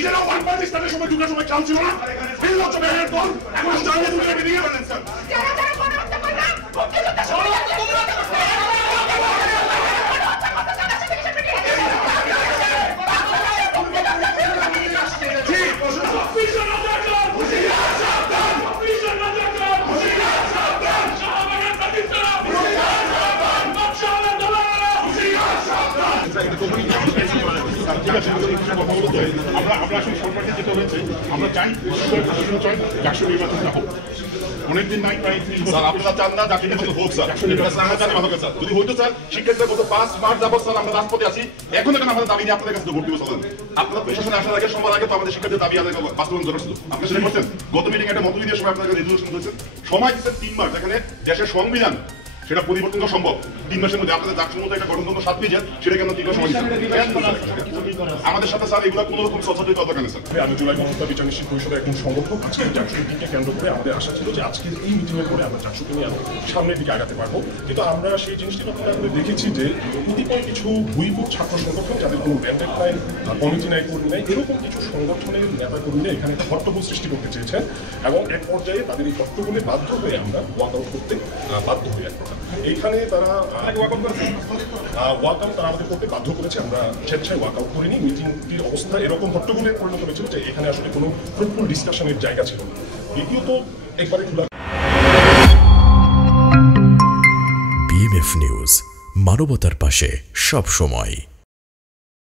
নিজেরাও one party স্টার্টের সময় ঢুকার সময় চাল ছিল না। নির্লজ্জ ব্যানের দল এখন জানিয়ে ঢুকে বেরিয়ে গেলেন স্যার। ঠিক আছে, কথা বলতে আমরা আসলে সরকারকে যেটা হয়েছে আমরা চাই চাই ডাকসু নির্বাচনটা হোক। অনেকদিন নাই, প্রায় 30 বছর। আপনারা চান না ডাকসু নির্বাচন হোক স্যার? স্যার যদি হইতো স্যার, শিক্ষার্থীদের গত 5 মার্চ যাবত স্যার আমরা রাজপথে আছি। এখন এখন আমাদের দাবি নিয়ে আপনাদের কাছে ভোট দিব চলেন। আপনারা প্রশাসনে আসার আগে সময় আগে তো আমাদের শিক্ষার্থীদের দাবি আদায় বাস্তবায়ন দরকার ছিল। আপনারা সেটা করছেন। গত মিটিং একটা মতবিনিয়োগের সময় আপনাদের রেজুলেশন হয়েছে, সময় দিচ্ছেন 3 মাস, যেখানে দেশের সংবিধান সেটা পরিবর্তন করা সম্ভব। 3 মাসের মধ্যে আপনাদের ডাকসুর মধ্যে একটা গঠনতন্ত্র 7 পেজ, সেটা কেন 3 মাস সময় দিচ্ছেন? আমাদের সাথে স্যার এগুলো কোনো রকম সচেতন দরকার নেই স্যার। আমি জুলাই গণহত্যা বিচার নিশ্চিত পরিষদের একজন সংগঠক। আজকে ডাকসু মিটিংকে কেন্দ্র করে আমাদের আশা ছিল যে আজকের এই মিটিংয়ের পরে আমরা ডাকসুকে নিয়ে সামনের দিকে আগাতে পারবো। কিন্তু আমরা সেই জিনিসটি তখন আমরা দেখেছি যে কতিপয় কিছু ভুইপুর ছাত্র সংগঠন, যাদের কোনো ব্যান্ডেড নাই, কমিটি নাই, কর্মী নাই, এরকম কিছু সংগঠনের নেতা কর্মীরা এখানে একটা হট্টগোল সৃষ্টি করতে চেয়েছেন এবং এক পর্যায়ে তাদের এই হট্টগোলে বাধ্য হয়ে আমরা ওয়াক আউট করতে বাধ্য হই। এক কথা এইখানে তারা ওয়াক আউট তারা আমাদের করতে বাধ্য করেছে। আমরা স্বেচ্ছায় ওয়াক আউট করিনি। মিটিংটির অবস্থা এরকম হট্টগোলে পরিণত হয়েছিল যে এখানে আসলে কোনো ফ্রুটফুল ডিসকাশনের জায়গা ছিল না। দ্বিতীয়ত একবারে বিএমএফ নিউজ, মানবতার পাশে সব সময়।